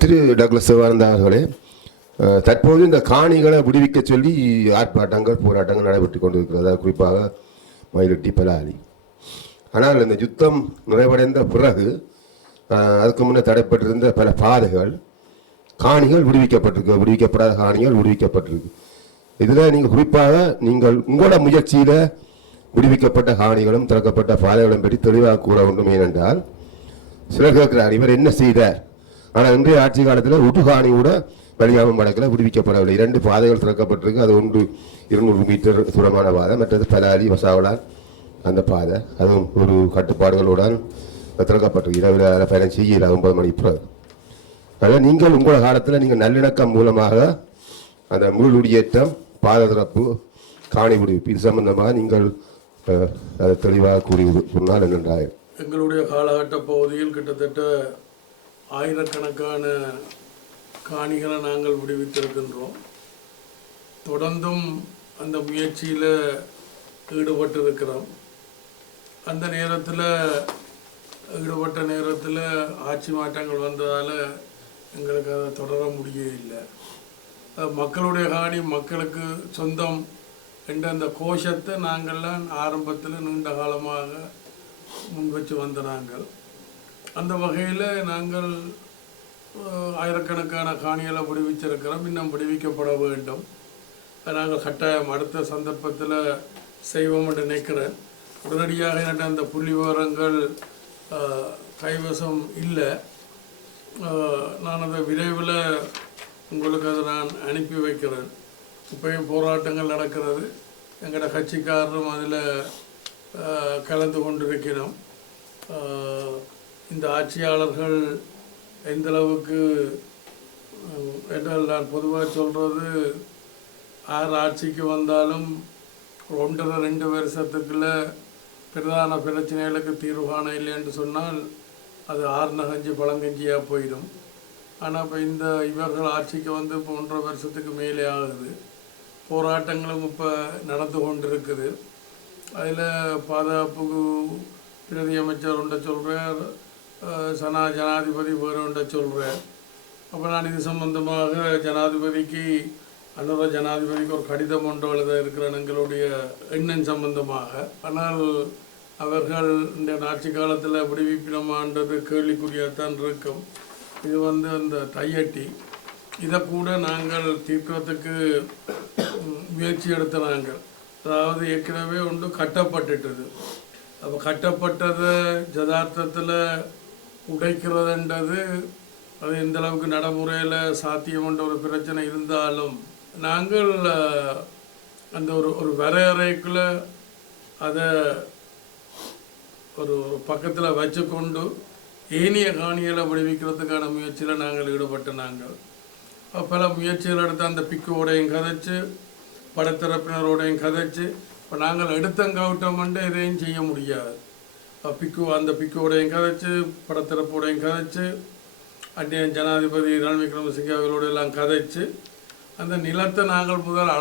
திரு Douglas Sivananda அவர்களே, தற்போது இந்த காணிகளை விடுவிக்க சொல்லி ஆர்ப்பாட்டங்கள் போராட்டங்கள் நடைபெற்று கொண்டிருக்கிறது, குறிப்பாக மயிலட்டி பலாலி. ஆனால் இந்த யுத்தம் நிறைவடைந்த பிறகு அதுக்கு முன்னே தடைப்பட்டிருந்த பல பாதைகள் காணிகள் விடுவிக்கப்படாத காணிகள் விடுவிக்கப்பட்டிருக்கு. இதில் நீங்கள் குறிப்பாக உங்களோட முயற்சியில் விடுவிக்கப்பட்ட காணிகளும் திறக்கப்பட்ட பாதைகளும் பற்றி தெளிவாக கூற வேண்டும். ஏனென்றால் சிலர் கேட்கிறார், இவர் என்ன செய்தார்? ஆனால் இன்றைய ஆட்சி காலத்தில் உடுகாணி கூட வலிகாமம் வடக்கில் விடுவிக்கப்படவில்லை. 2 பாதைகள் திறக்கப்பட்டிருக்கு. அது ஒன்று 200 மீட்டர் தூரமான பாதை, மற்றது பலாலி மசாவலால் அந்த பாதை, அதுவும் ஒரு கட்டுப்பாடுகளுடன் திறக்கப்பட்டிருக்கு. இரவில் பயணம் செய்யல 9 மணி பிறகு. அதனால் நீங்கள் உங்களோட காலத்தில் நீங்கள் நல்லிணக்கம் மூலமாக அந்த முழுடியேற்றம், பாத திறப்பு, காணி விடுவிப்பு இது சம்பந்தமாக நீங்கள் அதை தெளிவாக கூறினால் என்னென்றாய். எங்களுடைய காலகட்ட பகுதியில் கிட்டத்தட்ட ஆயிரக்கணக்கான காணிகளை நாங்கள் விடுவித்திருக்கின்றோம். தொடர்ந்தும் அந்த முயற்சியில் ஈடுபட்டிருக்கிறோம். அந்த நேரத்தில் ஈடுபட்ட நேரத்தில் ஆட்சி மாற்றங்கள் வந்ததால் எங்களுக்கு அதை தொடர முடியவில்லை. மக்களுடைய காணி மக்களுக்கு சொந்தம் என்ற அந்த கோஷத்தை நாங்கள்லாம் ஆரம்பத்தில் நீண்ட காலமாக முன்வச்சு வந்த நாங்கள். அந்த வகையில் நாங்கள் ஆயிரக்கணக்கான காணிகளை விடுவிச்சிருக்கிறோம். இன்னும் விடுவிக்கப்பட வேண்டும். நாங்கள் கட்டாயம் அடுத்த சந்தர்ப்பத்தில் செய்வோம் என்று நினைக்கிறேன். உடனடியாக எனக்கு அந்த புள்ளி விவரங்கள் கைவசம் இல்லை. நான் அதை விரைவில் உங்களுக்கு அதை நான் அனுப்பி வைக்கிறேன். இப்போயும் போராட்டங்கள் நடக்கிறது. எங்களோட கட்சிக்காரரும் அதில் கலந்து கொண்டிருக்கிறோம். இந்த ஆட்சியாளர்கள் எந்தளவுக்கு என்றால் நான் பொதுவாக சொல்கிறது, யார் ஆட்சிக்கு வந்தாலும் 1.5-2 வருஷத்துக்குள்ள பிரதான பிரச்சனைகளுக்கு தீர்வு காண இல்லை என்று சொன்னால் அது ஆறுநகஞ்சி பழங்கஞ்சியாக போயிடும். ஆனால் இப்போ இவர்கள் ஆட்சிக்கு வந்து இப்போ 1.5 வருஷத்துக்கு மேலே ஆகுது. போராட்டங்களும் இப்போ நடந்து கொண்டிருக்குது. அதில் பாதுகாப்புக்கு பிரதி அமைச்சர் ஒன்றை சொல்கிறார், ஜனாதிபதி வேறு ஒன்றை சொல்கிறார். அப்போ நான் இது சம்பந்தமாக ஜனாதிபதிக்கு ஜனாதிபதிக்கு ஒரு கடிதம் ஒன்று எழுத இருக்கிறேன் எங்களுடைய எண்ணம் சம்பந்தமாக. ஆனால் அவர்கள் இந்த ஆட்சி காலத்தில் விடுவிப்பினமான்றது கேள்விக்குறியாகத்தான் இருக்கும். இது அந்த தையட்டி இதை கூட நாங்கள் தீர்க்கிறதுக்கு முயற்சி எடுத்த நாங்கள். அதாவது ஏற்கனவே ஒன்று கட்டப்பட்டுட்டது. அப்போ கட்டப்பட்டதை யதார்த்தத்தில் உடைக்கிறதுன்றது அது எந்தளவுக்கு நடைமுறையில் சாத்தியம்ன்ற ஒரு பிரச்சனை இருந்தாலும் நாங்கள் அந்த ஒரு வரையறைக்குள்ளே அதை ஒரு பக்கத்தில் வச்சுக்கொண்டு ஏனைய காணிகளை விடுவிக்கிறதுக்கான முயற்சியில் நாங்கள் ஈடுபட்ட நாங்கள் பல முயற்சிகள் எடுத்து அந்த பிக்குவோடையும் கதைச்சு படத்தரப்பினரோடையும் கதைச்சு இப்போ நாங்கள் எடுத்தங்கவுட்டோம்ட்டு எதையும் செய்ய முடியாது. அந்த பிக்குவோடையும் கதைச்சு படத்தரப்போடையும் கதைச்சு அந்நிய ஜனாதிபதி ரணில் விக்ரமசிங்கே அவர்களோடு எல்லாம் கதைச்சு அந்த நிலத்தை நாங்கள் முதல்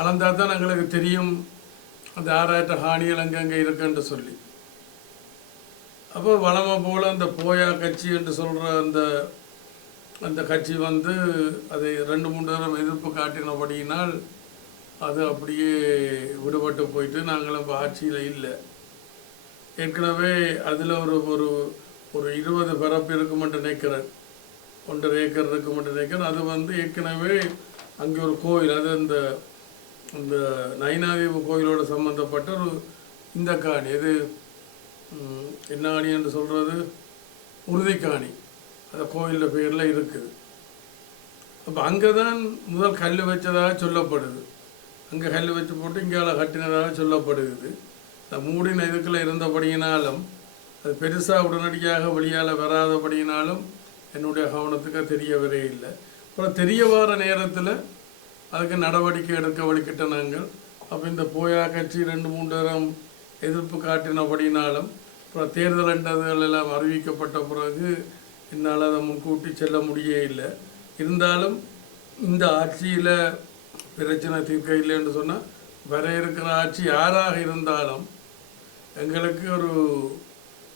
அளந்தால் தான் எங்களுக்கு தெரியும் அந்த ஆராய்ச்சி ஹானிகள் அங்கங்கே இருக்குன்னு சொல்லி. அப்போ வளமை போல் அந்த போயா கட்சி என்று சொல்கிற அந்த கட்சி அதை 2-3 தடவை எதிர்ப்பு காட்டினபடியினால் அது அப்படியே விடுபட்டு போயிட்டு நாங்களும் இப்போ ஆட்சியில் இல்லை. ஏற்கனவே அதில் ஒரு 20 பரப்பு இருக்குமென்று நினைக்கிறேன், 1.5 ஏக்கர் இருக்குமென்று நினைக்கிறேன். அது ஏற்கனவே அங்கே ஒரு கோயில், அது அந்த நயினாதீவு கோயிலோடு சம்மந்தப்பட்ட இந்த காணி, இது என்ன காணி என்று சொல்கிறது, உறுதிக்காணி, அந்த கோயிலில் பேரில் இருக்குது. அப்போ அங்கே தான் முதல் கல் வச்சதாக சொல்லப்படுது. அங்கே கல் வச்சு போட்டு இங்கே கட்டினதாக சொல்லப்படுகிறது. இந்த மூடின இதுக்குள்ளே இருந்தபடியினாலும் அது பெருசாக உடனடியாக வெளியால் வராதபடியினாலும் என்னுடைய கவனத்துக்கு தெரிய வரே இல்லை. அப்புறம் தெரிய வர நேரத்தில் அதுக்கு நடவடிக்கை எடுக்க வழிகிட்ட நாங்கள். அப்போ இந்த போயா கட்சி 2-3 தரம் எதிர்ப்பு காட்டினபடினாலும் அப்புறம் தேர்தல் எல்லாம் அறிவிக்கப்பட்ட பிறகு என்னால் அதை முன்கூட்டி செல்ல முடியே இல்லை. இருந்தாலும் இந்த ஆட்சியில் பிரச்சனை தீர்க்க இல்லைன்னு சொன்னால் வர இருக்கிற ஆட்சி யாராக இருந்தாலும் எங்களுக்கு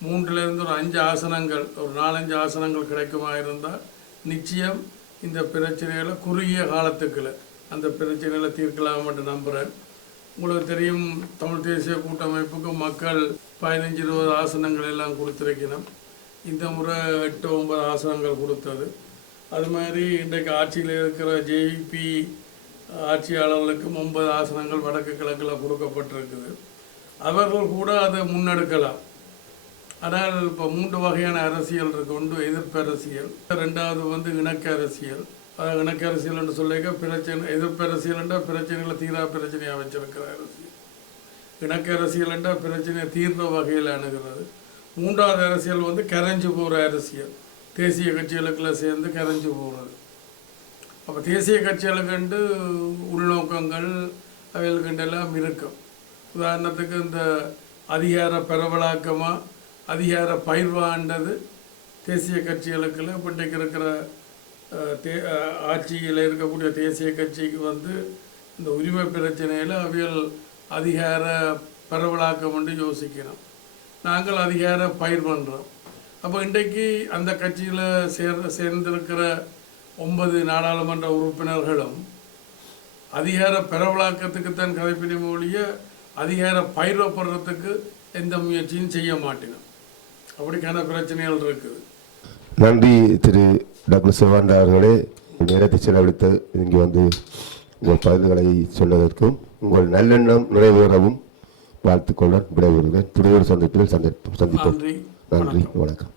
3லேருந்து ஒரு 5 ஆசனங்கள், ஒரு 4-5 ஆசனங்கள் கிடைக்குமா இருந்தால் நிச்சயம் இந்த பிரச்சனைகளை குறுகிய காலத்துக்குள்ள அந்த பிரச்சனைகளை தீர்க்கலாம் என்று நம்புகிறேன். உங்களுக்கு தெரியும், தமிழ் தேசிய கூட்டமைப்புக்கு மக்கள் 15-20 ஆசனங்கள் எல்லாம் கொடுத்துருக்கணும். இந்த முறை 8-9 ஆசனங்கள் கொடுத்தது. அது மாதிரி இன்றைக்கு ஆட்சியில் இருக்கிற ஜேபி ஆட்சியாளர்களுக்கு 9 ஆசனங்கள் வடக்கு கிழக்கில் கொடுக்கப்பட்டிருக்குது. அவர்கள் கூட அதை முன்னெடுக்கலாம். ஆனால் இப்போ 3 வகையான அரசியல் இருக்கு. ஒன்று எதிர்ப்பு அரசியல், 2வது இணக்க அரசியல். இணக்க அரசியல் என்று சொல்லிக்க பிரச்சனை, எதிர்ப்பு அரசியல் என்றால் பிரச்சனைகளை தீரா பிரச்சனையாக வச்சிருக்கிற அரசியல். இணக்க அரசியல் என்றால் பிரச்சனையை தீர்ந்த வகையில் அணுகிறது. 3வது அரசியல் கரைஞ்சு போகிற அரசியல், தேசிய கட்சிகளுக்குள்ள சேர்ந்து கரைஞ்சு போகிறது. அப்போ தேசிய கட்சிகளுக்கு உள்நோக்கங்கள் அவைகளுக்கெல்லாம் இருக்கும். உதாரணத்துக்கு இந்த அதிகார பரவலாக்கமாக அதிகார பயிர்வாண்டது தேசிய கட்சிகளுக்குள்ள இன்றைக்கு இருக்கிற ஆட்சியில் இருக்கக்கூடிய தேசிய கட்சிக்கு இந்த உரிமை பிரச்சனையில் அவைகள் அதிகார பரவலாக்கம் என்று யோசிக்கிறோம். நாங்கள் அதிகார பயிர் பண்ணுறோம். அப்போ இன்றைக்கு அந்த கட்சியில் சேர்ந்திருக்கிற 9 நாடாளுமன்ற உறுப்பினர்களும் அதிகார பரவலாக்கத்துக்குத்தான் கதைப்பினை மொழிய அதிகார பயிரப்படுறதுக்கு எந்த முயற்சியும் செய்ய மாட்டேன். அப்படிக்கான பிரச்சனைகள் இருக்குது. நன்றி திரு டாக்டர் சிவானந்தா அவர்களே, நேரத்தை செலவழித்து இங்கே உங்கள் பதில்களை சொன்னதற்கும் உங்கள் நல்லெண்ணம் நிறைவேறவும் வாழ்த்துக்களுடன் விடைபெறுகிறேன். துறையோடு சந்திப்போம். நன்றி, வணக்கம்.